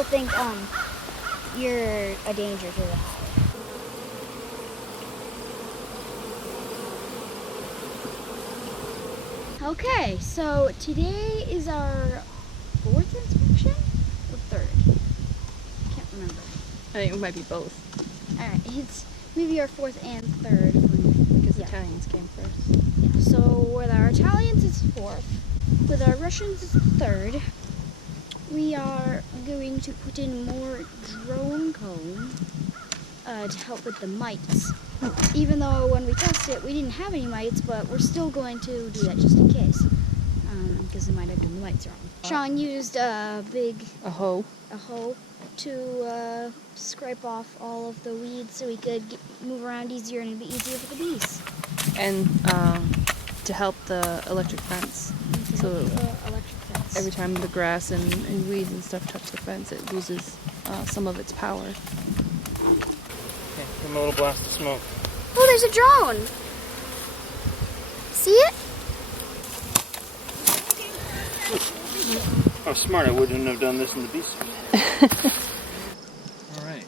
also think you're a danger to the hive. Okay, so today is our 4th inspection or 3rd? Can't remember. I think it might be both. Alright, it's maybe our 4th and 3rd. Because the Italians came first. Yeah, so with our Italians it's 4th. With our Russians it's 3rd. We are going to put in more drone comb to help with the mites. Even though when we tested it we didn't have any mites, but we're still going to do that just in case. Because we might have done the mites wrong. Sean used a hoe to scrape off all of the weeds so we could move around easier and it'd be easier for the bees. And to help the electric fence. Every time the grass and weeds and stuff touch the fence, it loses some of its power. Okay, give him a little blast of smoke. Oh, there's a drone! See it? Oh, smart, I wouldn't have done this in the bee suit. Alright.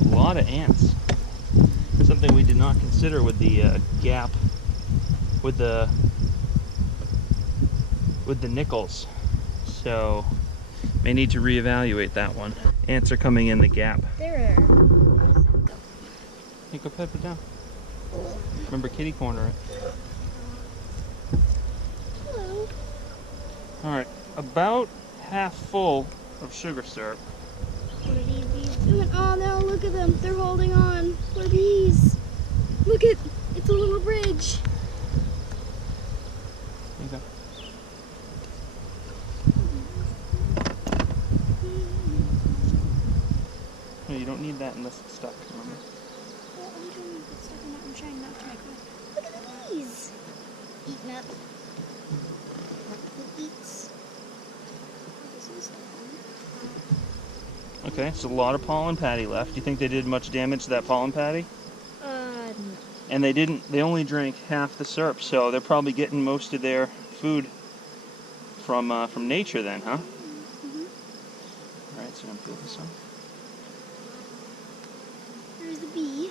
A lot of ants. Something we did not consider with the gap with the nickels. So may need to reevaluate that one. Ants are coming in the gap. There. Hey, go put it down. Remember kitty corner it. Hello. Alright, about half full of sugar syrup. What are these bees doing? Oh no, look at them. They're holding on. Poor bees. Look at, it's a little bridge. There you go. No, you don't need that unless it's stuck, remember? Well, I'm trying to get stuck in it. I'm trying not to make one. Look at the bees. Eating up. Who eats? This is Okay, so a lot of pollen patty left. Do you think they did much damage to that pollen patty? no. And they only drank half the syrup, so they're probably getting most of their food from nature then, huh? Mm-hmm. Alright, so I'm gonna peel this one. There's the bee.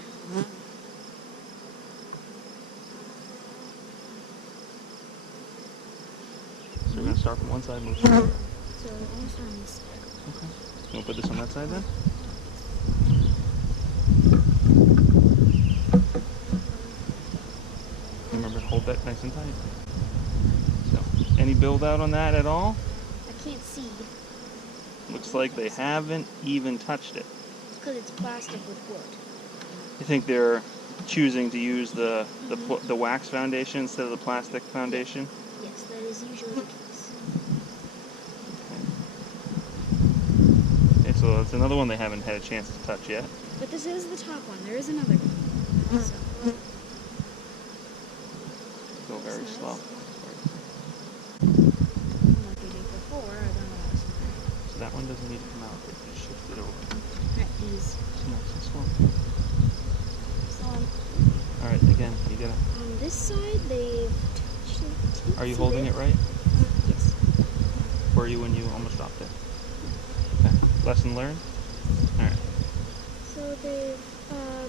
So we're gonna start from one side, move forward. So almost on this side. Okay. You wanna put this on that side then? Remember, hold that nice and tight. So, any build out on that at all? I can't see. Looks like they haven't even touched it. It's because it's plastic with wood. You think they're choosing to use the wax foundation instead of the plastic foundation? Yes, that is usually the case. Okay, so it's another one they haven't had a chance to touch yet. But this is the top one. There is another one. So. Go very Nice. slow. Like we did before, I don't know what's So that one doesn't need to come out. They can shift it over. Alright, these. Nice and slow. So Alright, again, you gotta. on this side, they've touched it. Are you holding it right? Yes. Were you when you almost dropped it? Okay. Lesson learned? Alright. So they've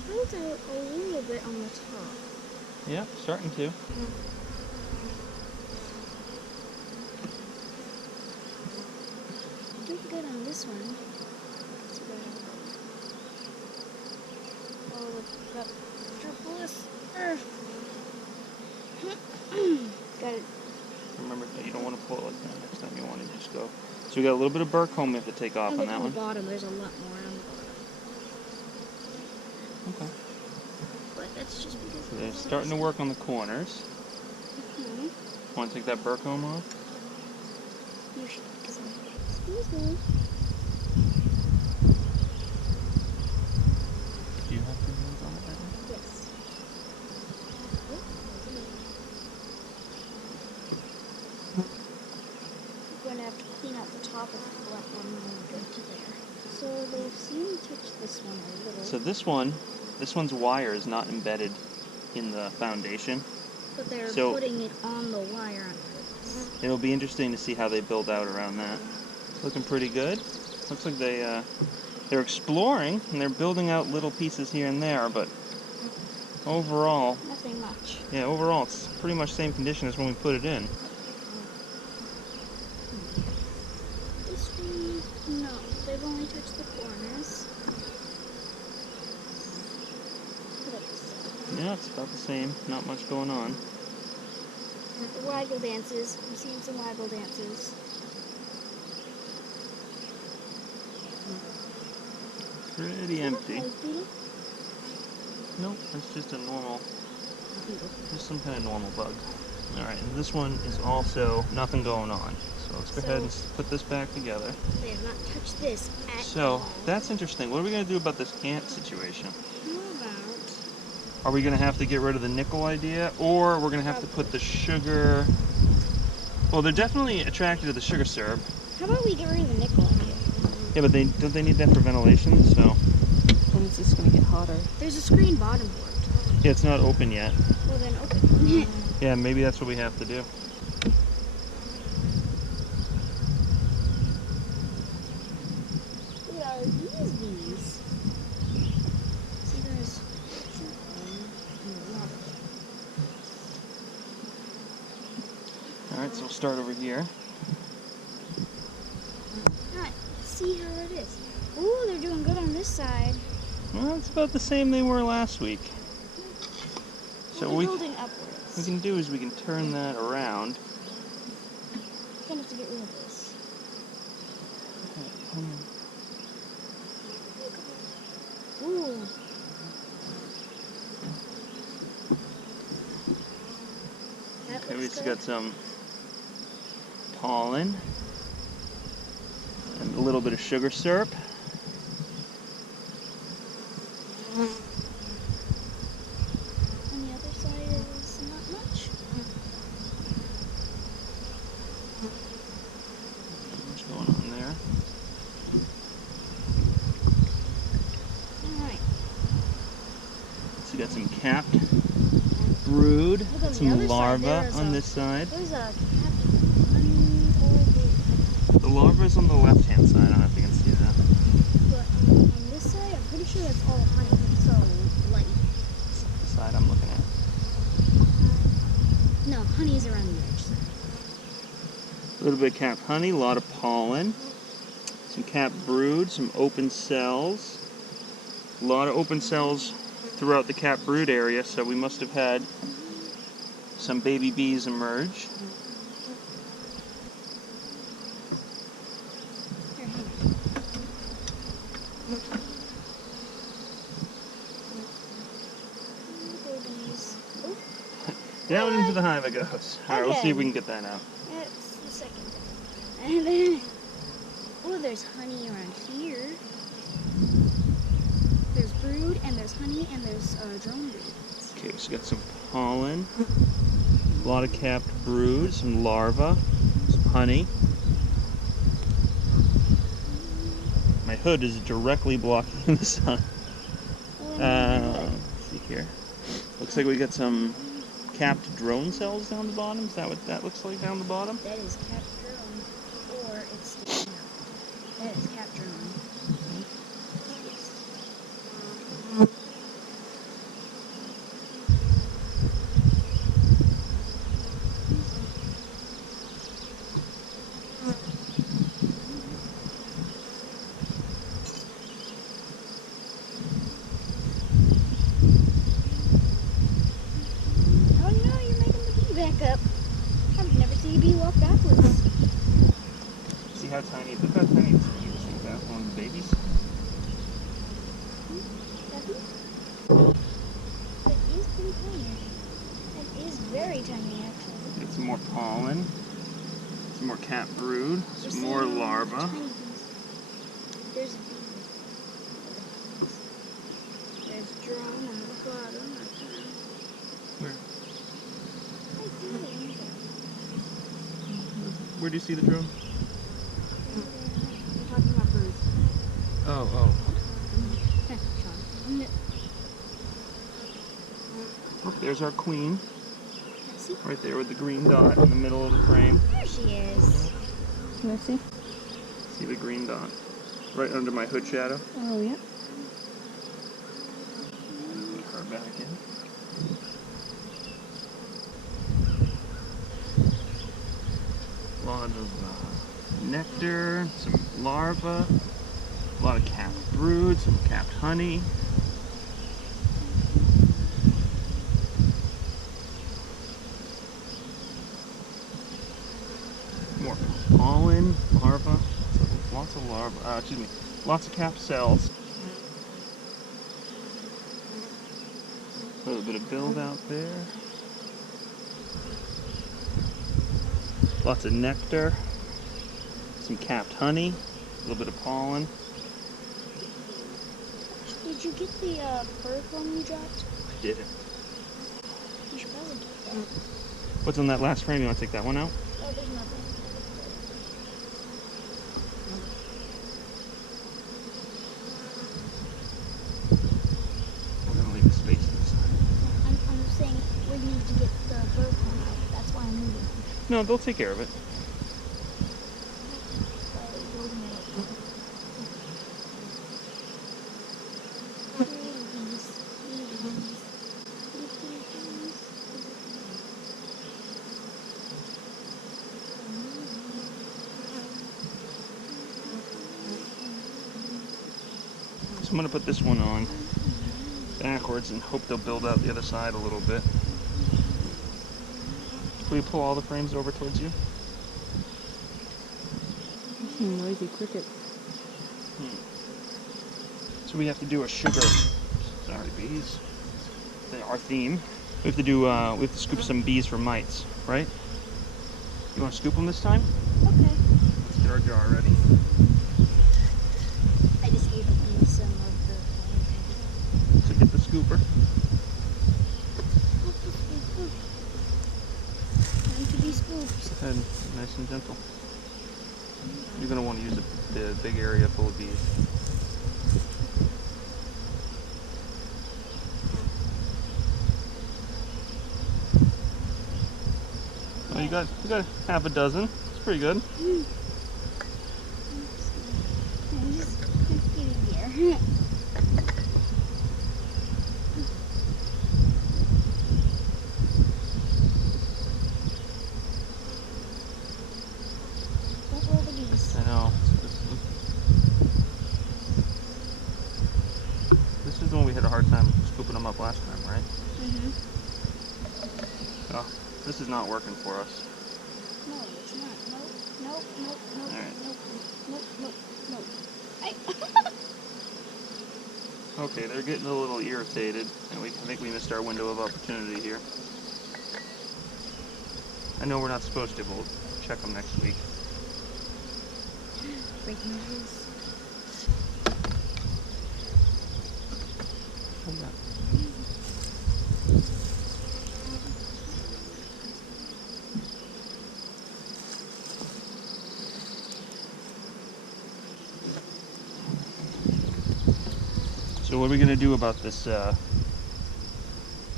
built out a little bit on the top. Yeah, starting to. Doing good on this one. It's about got triple-less. Got it. Remember, you don't want to pull it like that. Next time you want to just go. So we got a little bit of burr comb we have to take off on Look that on one. the bottom, there's a lot more on the bottom. Okay. But that's just because So they're starting to work on the corners. Want to take that burr comb off? You should, because excuse me. Do you have your hands on it right now? Yes. I'm going to have to clean out the top of the left one when we go to there. So they've seen me touch this one a little. So this one This one's wire is not embedded in the foundation. But they're So- putting it on the wire on purpose. It'll be interesting to see how they build out around that. Looking pretty good. Looks like they're exploring and they're building out little pieces here and there, but overall, Nothing much. yeah, overall it's pretty much same condition as when we put it in. This one, no, they've only touched the corners. What about this side? Yeah, it's about the same. Not much going on. The waggle dances. I'm seeing some waggle dances. Pretty empty. Hive beetle? Nope, that's just a normal, just some kind of normal bug. Alright, and this one is also nothing going on. So let's go ahead and put this back together. They have not touched this at So, all. that's interesting. What are we going to do about this ant situation? How about... Are we going to have to get rid of the nickel idea, or we're going to have to put the sugar... Well, they're definitely attracted to the sugar syrup. How about we get rid of the nickel idea? Yeah, but don't they need that for ventilation? So, When is this going to get hotter? There's a screen bottom board. yeah, it's not open yet. Well, then open. Yeah, maybe that's what we have to do. What are these? See, there's... Alright, so we'll start over here. Alright, see how it is. Ooh, they're doing good on this side. Well, it's about the same they were last week. So They're what we building upwards. can do is we can turn that around. Gonna have to get rid of this. Ooh. That Okay, we looks just good. got some pollen and a little bit of sugar syrup. On the other side is not much. What's going on there? Alright. So we got some capped brood, Look on the some other side, larvae there is on a- this side. There's a captain honey or The larva is on the left-hand side. I don't know if you can see that. but on this side, I'm pretty sure that's all honey. It's so light. The side I'm looking at. No, honey's around the edge. A little bit of capped honey, a lot of pollen, some capped brood, some open cells. A lot of open cells throughout the capped brood area, so we must have had some baby bees emerge. Here, hang on. Babies. Oh, Down into the hive it goes. Alright, we'll see if we can get that out. that's the second time. And then, oh, there's honey around here. There's brood, and there's honey, and there's drone brood. Okay, so we got some pollen, a lot of capped brood, some larvae, some honey. My hood is directly blocking the sun. Let's see here. Looks like we got some capped drone cells down the bottom. Is that what that looks like down the bottom? That is cap drone, or it's sticking out. That is cap drone. Oh no, you're making the bee back up. I would never see a bee walk backwards. See how tiny, look how tiny this bee is. Is that one of the babies? That bee? That is pretty tiny. That is very tiny, actually. Get some more pollen, some more capped brood, We're some more seeing larvae. tiny bees. There's a bee. There's drone on the bottom. Where? I see it. Where do you see the drone? I'm talking about birds. Oh, oh. Sean. Oh, there's our queen. Let's see. Right there with the green dot in the middle of the frame. There she is. Can I see? See the green dot? Right under my hood shadow. Oh, yeah. Put her back in. A lot of nectar, some larvae, a lot of capped brood, some capped honey. More pollen, larvae, lots of larvae, lots of capped cells. A little bit of build out there. Lots of nectar, some capped honey, a little bit of pollen. Did you get the bird one you dropped? I did it. You should probably get that. What's on that last frame? You want to take that one out? Oh, there's nothing. We're going to leave the space inside. I'm saying we need to get the bird one out. That's why I'm moving. No, they'll take care of it. So I'm going to put this one on backwards and hope they'll build out the other side a little bit. Will you pull all the frames over towards you? Noisy cricket. So we have to do a sugar. Sorry, bees. Our theme. We have to scoop some bees for mites, right? You want to scoop them this time? Okay. Let's get our jar ready. I just ate some of the So get the scooper. Time to be spooked. Go ahead, nice and gentle. You're going to want to use the big area full of bees. Well, you got half a dozen. It's pretty good. I'm just getting here. Don't roll the bees. I know. This is the one we had a hard time scooping them up last time, right? Mm-hmm. Oh, this is not working for us. No, it's not. Nope. All right. Nope. Okay, they're getting a little irritated, and I think we missed our window of opportunity here. I know we're not supposed to, but we'll check them next week. Breaking news. So what are we going to do about this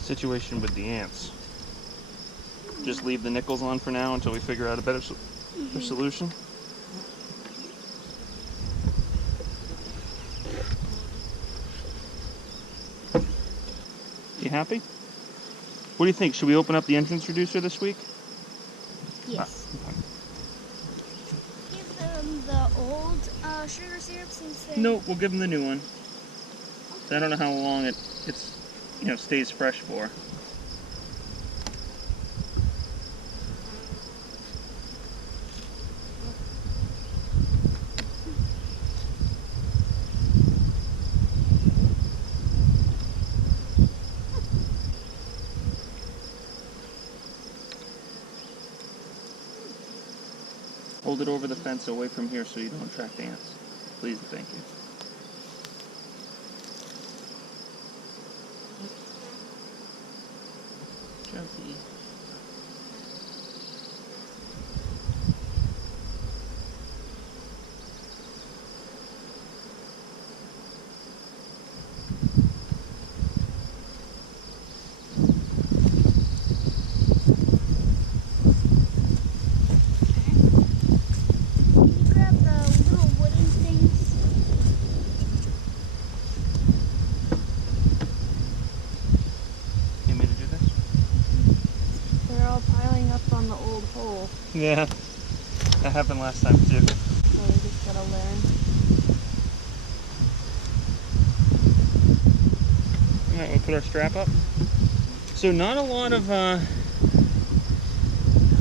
situation with the ants? Just leave the nickels on for now until we figure out a better solution? You happy? What do you think? Should we open up the entrance reducer this week? Yes. Okay. Give them the old sugar syrup since they... No, we'll give them the new one. I don't know how long it stays fresh for. Hold it over the fence away from here so you don't attract ants. Please and thank you. Josie. Yeah, that happened last time too. So we just gotta learn. Alright, we'll put our strap up. So not a lot of, I'm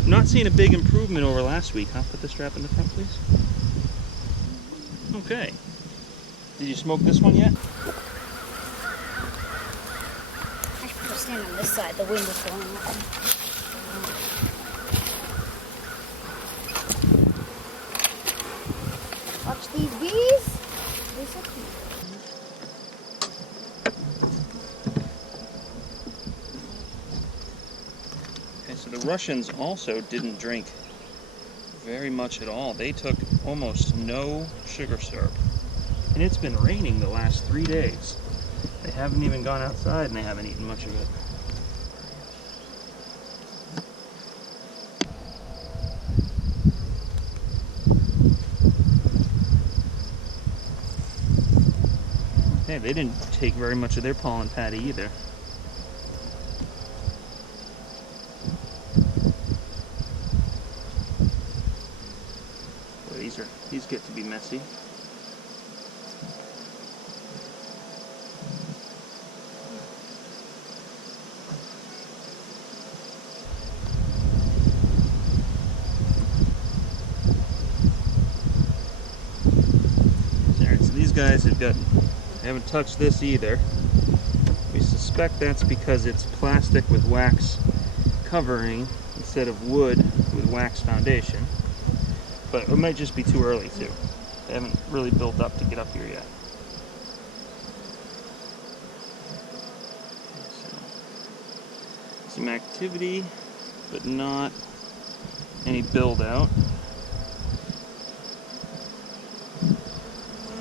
not seeing a big improvement over last week, huh? Put the strap in the front, please. Okay. Did you smoke this one yet? I should stand on this side. The wind is blowing up. Watch these bees. They're so cute. Okay, so the Russians also didn't drink very much at all. They took almost no sugar syrup. And it's been raining the last 3 days. They haven't even gone outside and they haven't eaten much of it. Okay, they didn't take very much of their pollen patty either. Boy, these get to be messy. Alright, so these guys they haven't touched this either. We suspect that's because it's plastic with wax covering instead of wood with wax foundation. But it might just be too early too. They haven't really built up to get up here yet. So, some activity, but not any build out.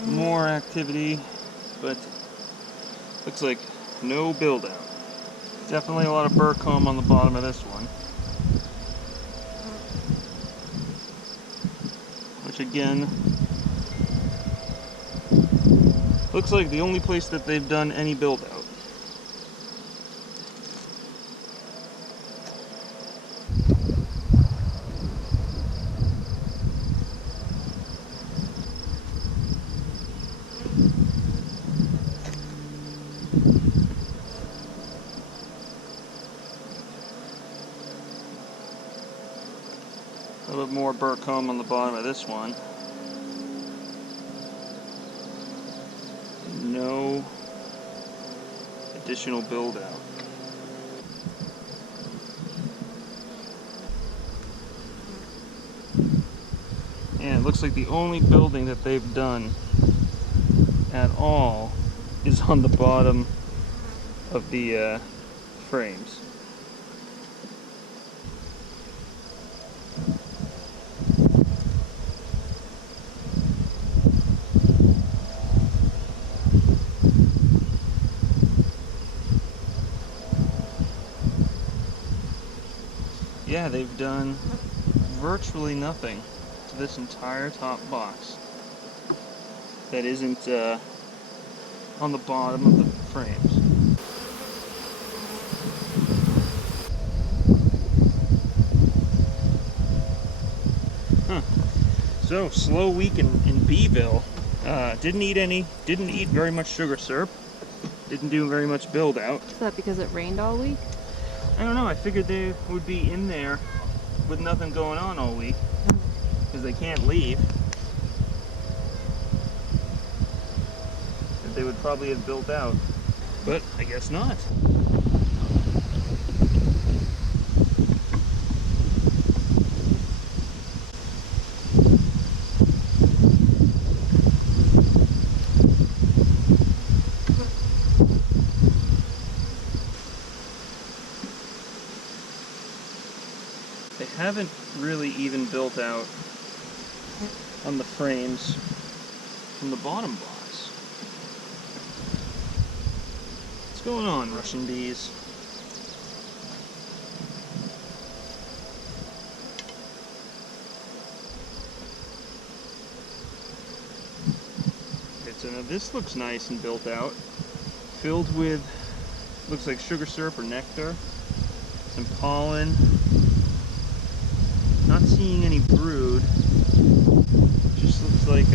More activity, but looks like no build out. Definitely a lot of burr comb on the bottom of this one. Which again, looks like the only place that they've done any build out. A little bit more burr comb on the bottom of this one. No additional build out. And it looks like the only building that they've done at all is on the bottom of the frames. Yeah, they've done virtually nothing to this entire top box that isn't on the bottom of the frames. Huh. So, slow week in Beeville. Didn't eat very much sugar syrup. Didn't do very much build out. Is that because it rained all week? I don't know, I figured they would be in there with nothing going on all week, because they can't leave. That they would probably have built out, but I guess not. They haven't really even built out on the frames from the bottom box. What's going on, Russian bees? Okay, so now this looks nice and built out. Filled with, looks like sugar syrup or nectar, some pollen. Not seeing any brood. Just looks like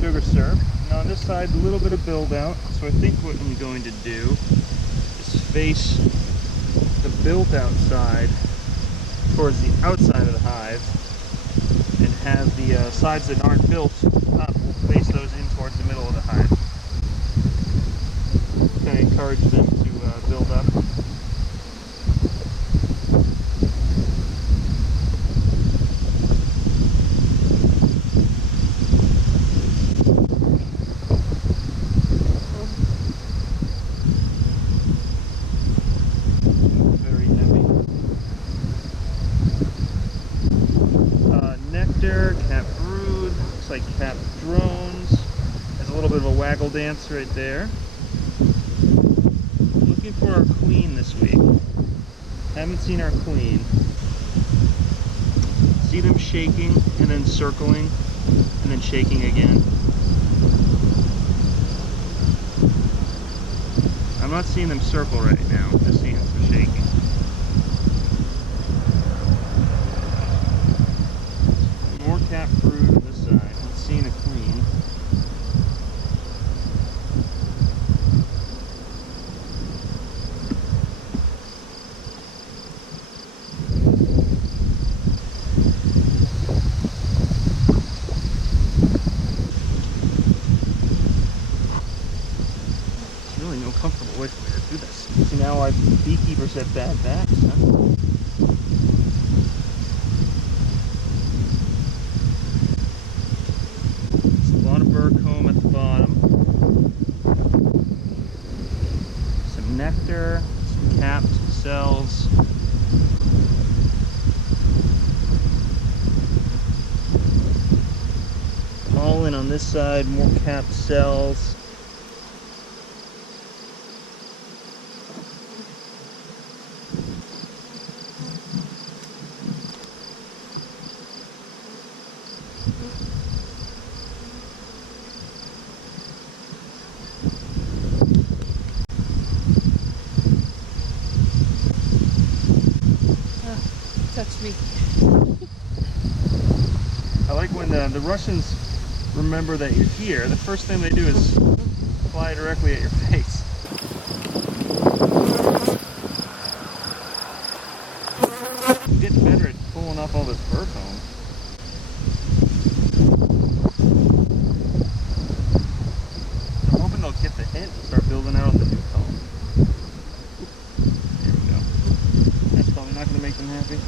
sugar syrup. And on this side, a little bit of build out. So I think what I'm going to do is face the built out side towards the outside of the hive and have the sides that aren't built up, face those in towards the middle of the hive. Kind of encourage them to build up. Very heavy. Nectar, cap brood, looks like cap drones. There's a little bit of a waggle dance right there. Looking for our queen this week. Haven't seen our queen. See them shaking and then circling and then shaking again. I'm not seeing them circle right now, I'm just seeing some shaking. More cap brood on this side. Not seeing a queen. Really no comfortable way for me to do this. See, now our beekeepers have bad backs, huh? There's a lot of burr comb at the bottom. Some nectar, some capped cells. Pollen on this side, more capped cells. Touch me. I like when the Russians remember that you're here, the first thing they do is fly directly at your face. I'm getting better at pulling off all this burr comb. I'm hoping they'll get the hint and start building out on the new comb. There we go. That's probably not going to make them happy.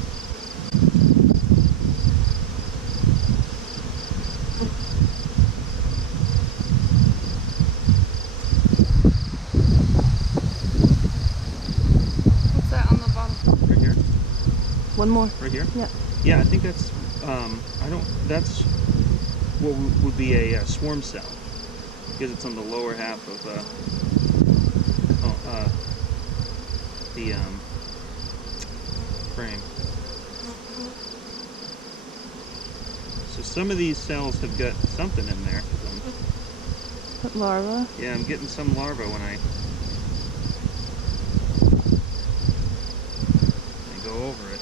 What's that on the bottom? Right here? One more. Right here? Yeah. Yeah, I think that's, that's what would be a swarm cell, because it's on the lower half of the frame. So some of these cells have got something in there. What, larva? Yeah, I'm getting some larvae when I go over it.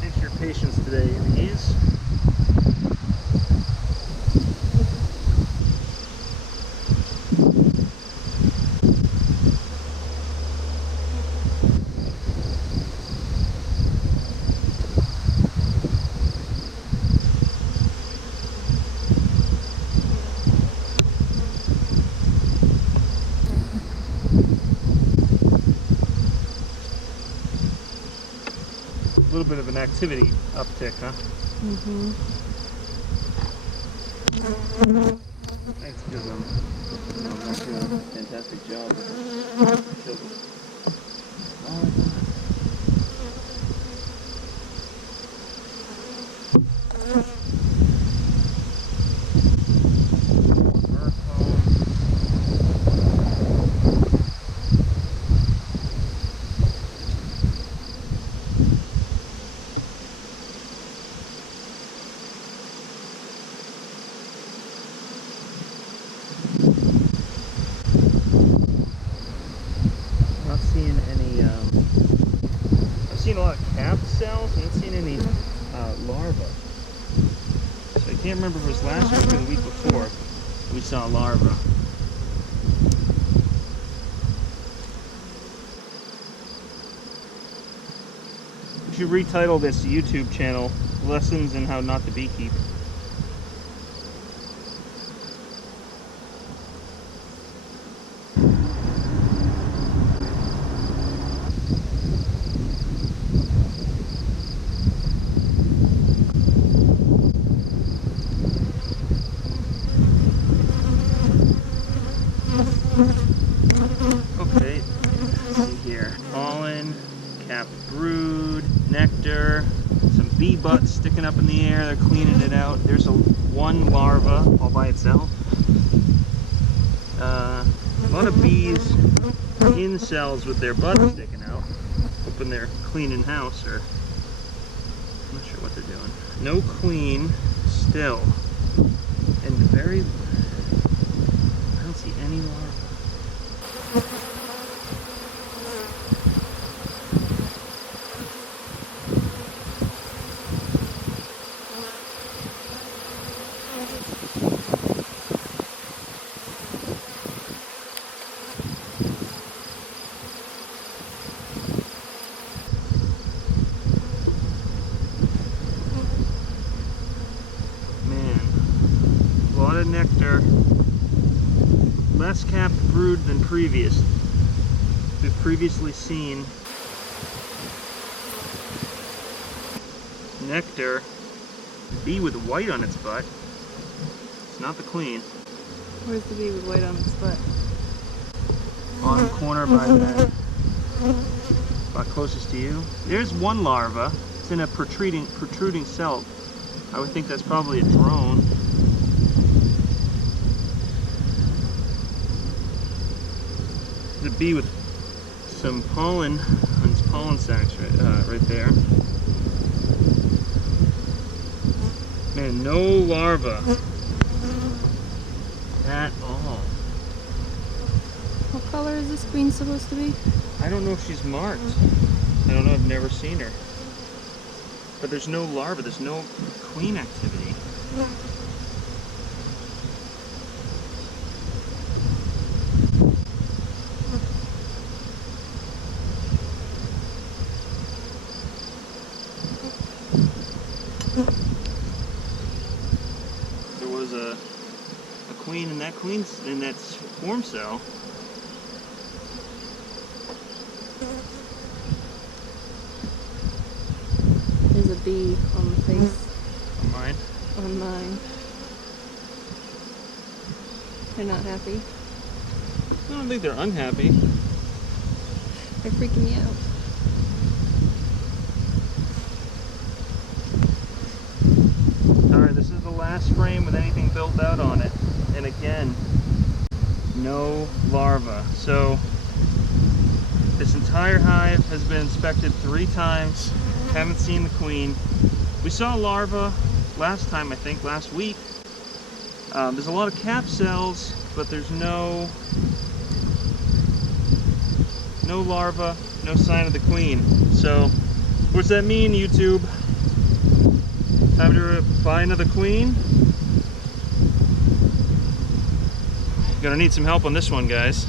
Thanks for your patience today, bees. A little bit of an activity uptick, huh? Mm-hmm. Thanks, because I'm doing a fantastic job with children. lot of cap cells. I haven't seen any larvae. So I can't remember if it was last week or the week before we saw larvae. We should retitle this YouTube channel, Lessons in How Not to Beekeep. Okay, let's see here. Pollen, capped brood, nectar, some bee butts sticking up in the air. They're cleaning it out. There's one larva all by itself. A lot of bees in cells with their butts sticking out, hoping they're cleaning house, or I'm not sure what they're doing. No queen still, and I don't see any larvae. Nectar, less capped brood than we've previously seen. Nectar, bee with white on its butt. It's not the queen. Where's the bee with white on its butt? Bottom corner by the spot closest to you. There's one larva. It's in a protruding cell. I would think that's probably a drone. The bee with some pollen on its pollen sacs right there. Man, no larva at all. What color is this queen supposed to be? I don't know if she's marked. I don't know, I've never seen her. But there's no larva, there's no queen activity. There was a queen, and that queen's in that swarm cell. There's a bee on the face. On mine? On mine. They're not happy. I don't think they're unhappy. They're freaking me out. Alright, this is the last frame with anything built out on it. And again, no larva. So this entire hive has been inspected 3 times. Haven't seen the queen. We saw larva last time, I think, last week. There's a lot of cap cells, but there's no larva, no sign of the queen. So what's that mean, YouTube? Time to buy another queen? Gonna need some help on this one, guys.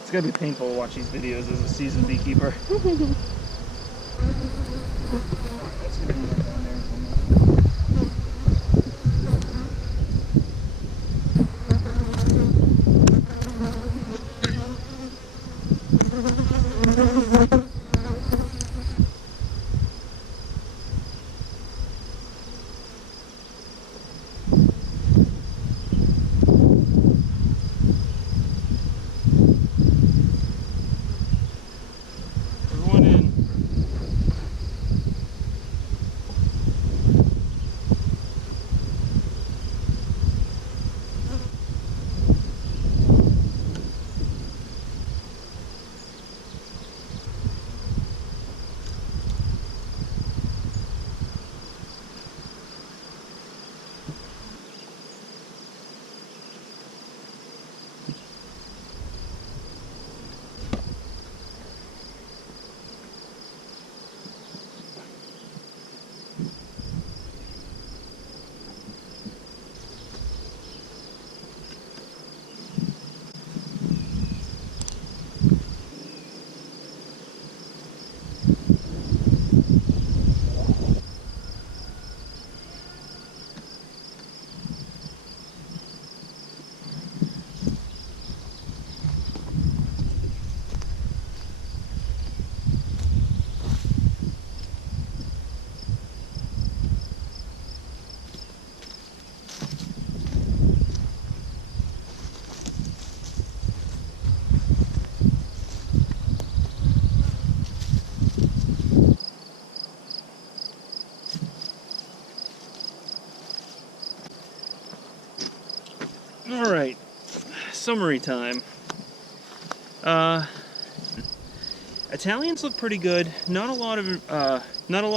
It's gotta be painful to watch these videos as a seasoned beekeeper. summary time. Italians look pretty good. Not a lot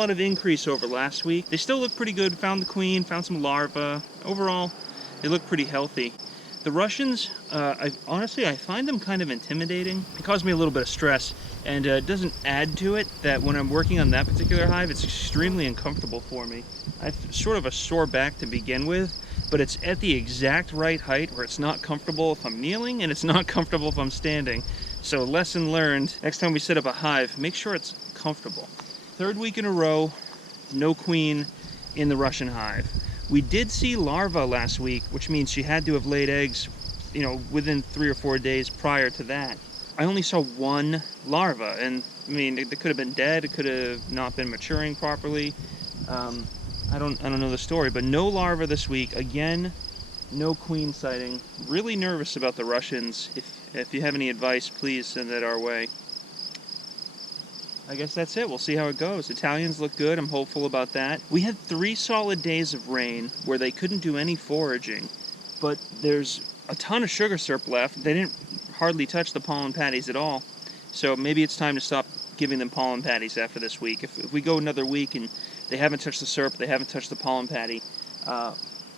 of increase over last week. They still look pretty good. Found the queen, found some larvae. Overall, they look pretty healthy. The Russians, honestly, I find them kind of intimidating. It caused me a little bit of stress, and it doesn't add to it that when I'm working on that particular hive, it's extremely uncomfortable for me. I have sort of a sore back to begin with, but it's at the exact right height where it's not comfortable if I'm kneeling and it's not comfortable if I'm standing. So lesson learned, next time we set up a hive, make sure it's comfortable. Third week in a row, no queen in the Russian hive. We did see larvae last week, which means she had to have laid eggs, within 3 or 4 days prior to that. I only saw one larva, and I mean, it could have been dead, it could have not been maturing properly. I don't know the story, but no larva this week. Again, no queen sighting. Really nervous about the Russians. If you have any advice, please send that our way. I guess that's it. We'll see how it goes. Italians look good. I'm hopeful about that. We had 3 solid days of rain where they couldn't do any foraging, but there's a ton of sugar syrup left. They didn't hardly touch the pollen patties at all. So maybe it's time to stop giving them pollen patties after this week. If we go another week and they haven't touched the syrup, they haven't touched the pollen patty,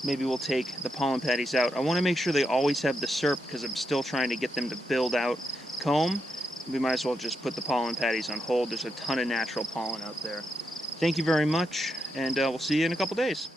maybe we'll take the pollen patties out. I want to make sure they always have the syrup because I'm still trying to get them to build out comb. We might as well just put the pollen patties on hold. There's a ton of natural pollen out there. Thank you very much, and we'll see you in a couple days.